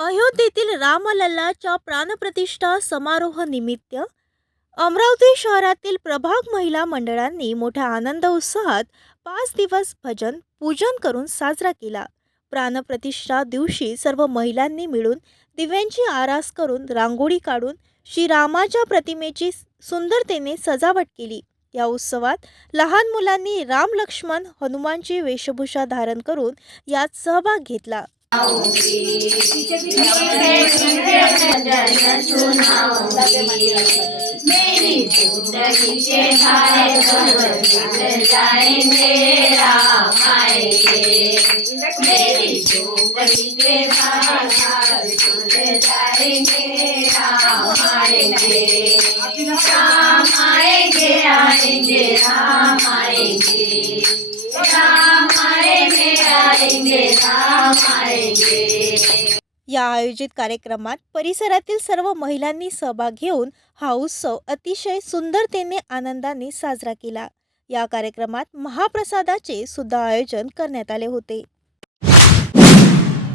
अयोध्येतील रामलल्लाच्या प्राणप्रतिष्ठा समारोह निमित्त अमरावती शहरातील प्रभाग महिला मंडळांनी मोठ्या आनंद उत्साहात पाच दिवस भजन पूजन करून साजरा केला. प्राणप्रतिष्ठा दिवशी सर्व महिलांनी मिळून दिव्यांची आरास करून रांगोळी काढून श्रीरामाच्या प्रतिमेची सुंदरतेने सजावट केली. या उत्सवात लहान मुलांनी राम लक्ष्मण हनुमानची वेशभूषा धारण करून यात सहभाग घेतला. मेरी जिंदगी के हाय जाएंगे राम आएंगे मेरी जिंदगी के हाय जाएंगे राम आएंगे राम आएंगे आएंगे राम या आयोजित कार्यक्रमात परिसरातील सर्व महिलांनी सहभाग घेऊन हा उत्सव अतिशय सुंदरतेने आनंदाने साजरा केला. या कार्यक्रमात महाप्रसादाचे सुद्धा आयोजन करण्यात आले होते.